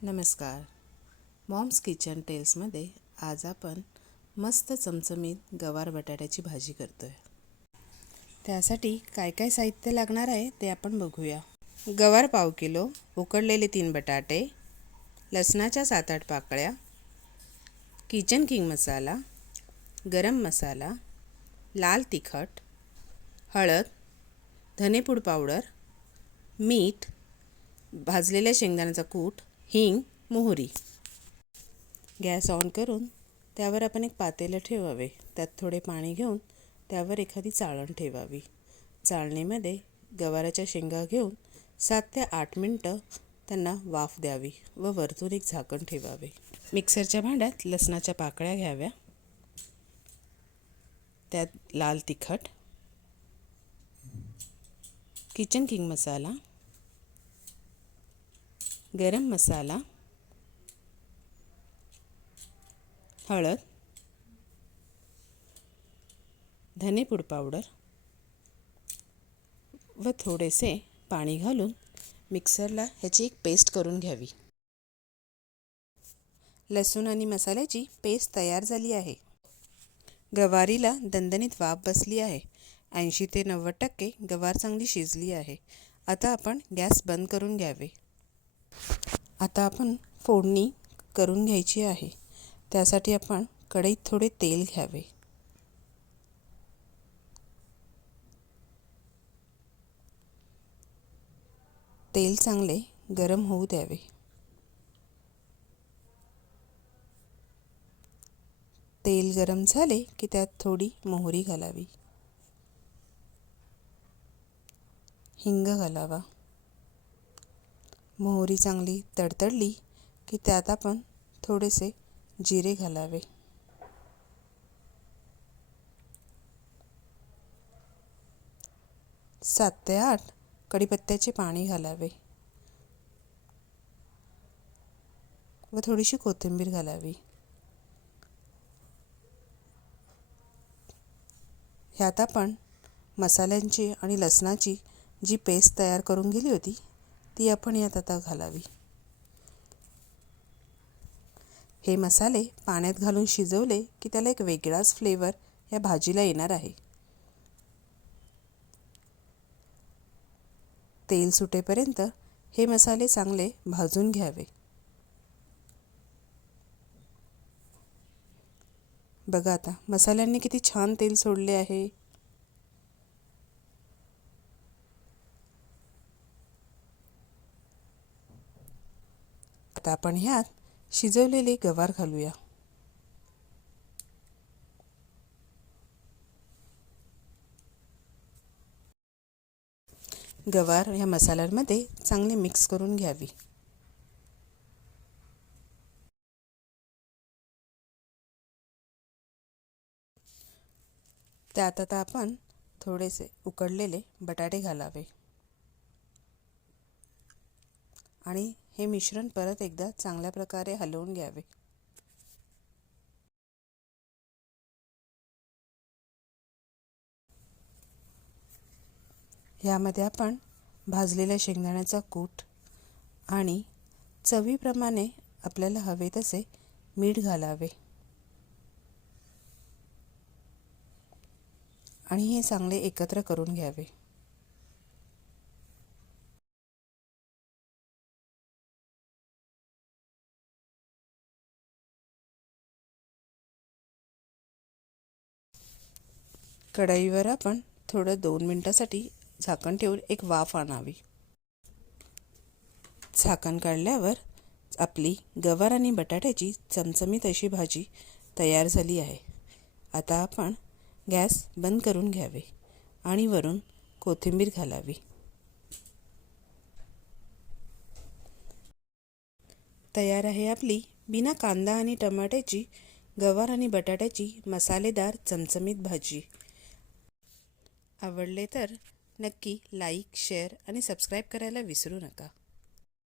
नमस्कार. Moms kitchen टेल्समध्ये आज आपण मस्त चमचमीत गवार बटाट्याची भाजी करतोय. त्यासाठी काय काय साहित्य लागणार आहे ते आपण बघूया. गवार 1/2 किलो, उकडलेले 3 बटाटे, लसणाच्या 7-8 पाकळ्या, किचन किंग मसाला, गरम मसाला, लाल तिखट, हळद, धनेपूड पावडर, मीठ, भाजलेल्या शेंगदाण्याचा कूट, हिंग, मोहरी. गॅस ऑन करून त्यावर आपण एक पातेलं ठेवावे. त्यात थोडे पाणी घेऊन त्यावर एखादी चाळण ठेवावी. चाळणीमध्ये गवाराच्या शेंगा घेऊन 7 ते 8 मिनटं त्यांना वाफ द्यावी व वरतून एक झाकण ठेवावे. मिक्सरच्या भांड्यात लसणाच्या पाकळ्या घ्याव्या. त्यात लाल तिखट, किचन किंग मसाला, गरम मसाला, हळद, धनेपूड पावडर व थोडेसे पाणी घालून मिक्सरला ह्याची एक पेस्ट करून घ्यावी. लसूण आणि मसाल्याची पेस्ट तयार झाली आहे. गवारीला दणदणीत वाफ बसली आहे. 80 ते 90% गवार चांगली शिजली आहे. आता आपण गॅस बंद करून घ्यावे. आता आपण फोडणी करून घ्यायची आहे. त्यासाठी आपण कढईत थोडे तेल घ्यावे. तेल चांगले गरम होऊ द्यावे. तेल गरम झाले की त्यात थोडी मोहरी घालावी, हिंग घालावा. मोहरी चांगली तडतडली की त्यात आपण थोडेसे जिरे घालावे. 7 ते 8 कढीपत्त्याचे पाणी घालावे व थोडीशी कोथिंबीर घालावी. ह्यात आपण मसाल्यांची आणि लसणाची जी पेस्ट तयार करून गेली होती ती आपण यात आता घालावी. हे मसाले पाण्यात घालून शिजवले की त्याला एक वेगळाच फ्लेवर या भाजीला येणार आहे. तेल सुटेपर्यंत हे मसाले चांगले भाजून घ्यावे. बघा आता मसाल्यांनी किती छान तेल सोडले आहे. आता आपण ह्यात शिजवलेले गवार घालूया. गवार ह्या मसाल्यांमध्ये चांगले मिक्स करून घ्यावी. त्यात आता आपण थोडेसे उकडलेले बटाटे घालावे आणि हे मिश्रण परत एकदा चांगल्या प्रकारे हलवून घ्यावे. ह्यामध्ये आपण भाजलेल्या शेंगदाण्याचा कूट आणि चवीप्रमाणे आपल्याला हवे तसे मीठ घालावे आणि हे चांगले एकत्र करून घ्यावे. कढईवर आपण थोडं 2 मिनिटासाठी झाकण ठेवून एक वाफ आणावी. झाकण काढल्यावर आपली गवार आणि बटाट्याची चमचमीत अशी भाजी तयार झाली आहे. आता आपण गॅस बंद करून घ्यावे आणि वरून कोथिंबीर घालावी. तयार आहे आपली बिना कांदा आणि टमाट्याची गवार आणि बटाट्याची मसालेदार चमचमीत भाजी. आवडले तर नक्की लाईक, शेअर आणि सबस्क्राईब करायला विसरू नका.